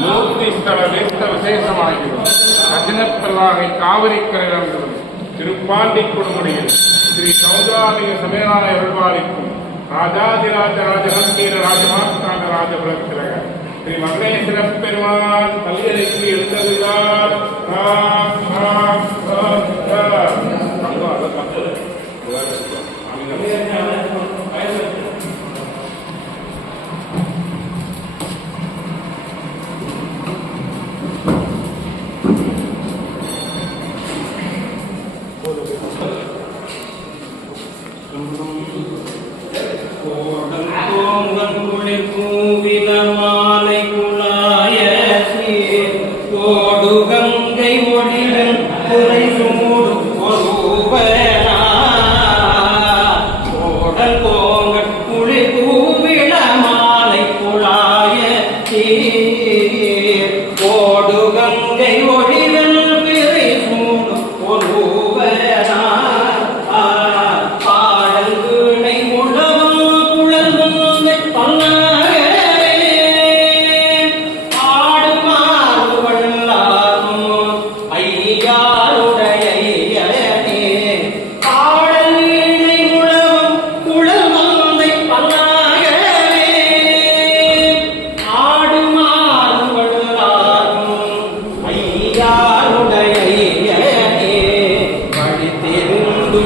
மூர்த்திஸ்தல ஸ்தல விசேஷமாகிறது ரஜினப்பிரவாகை காவிரிக்கரையிலும் திருப்பாண்டி கொடுமுடியில் ஸ்ரீ சௌதாமிக சமயநாய அருள்பாலிக்கும் ராஜாதிராஜ ராஜகம்பீர ராஜமார்த்தாண்ட ராஜபுரத்திலக ஸ்ரீ மகேஸ்வர பெருமான். மாலை குழாய கோடு கங்கை ஒளிவன்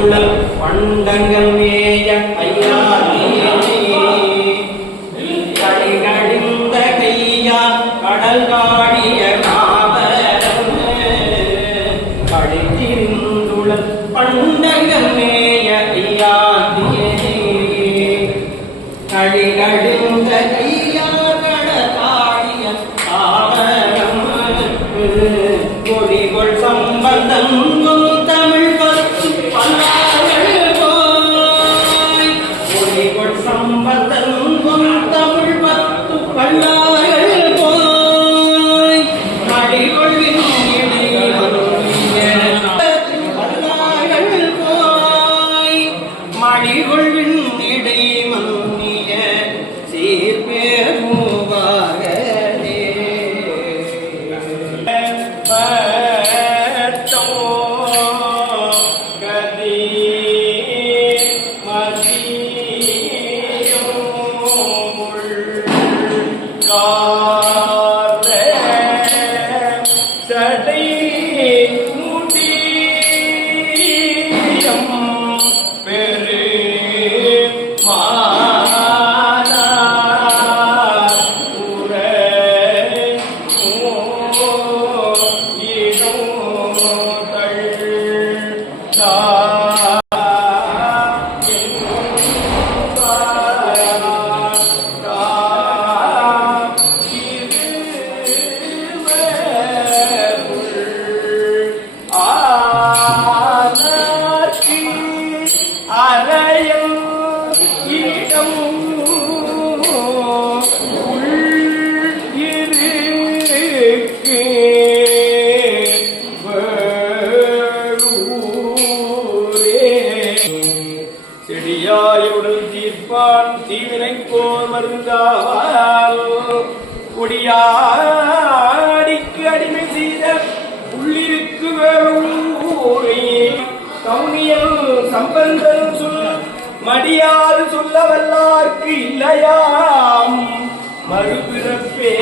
படித்தெருந்துழல் பண்டங்கள் மேய ஐயா கடிகடிந்த கையா கடல் காடு அறையம் இடம் உள்ளிருக்கு தீர்ப்பான் தீவினை போர் மருந்தால் கொடியாடிக்கு கவுனியல் சம்பந்தன் சொல் மடியாறு சொல்ல வல்லார்க்கு இல்லையாம். மறுபிறப்பே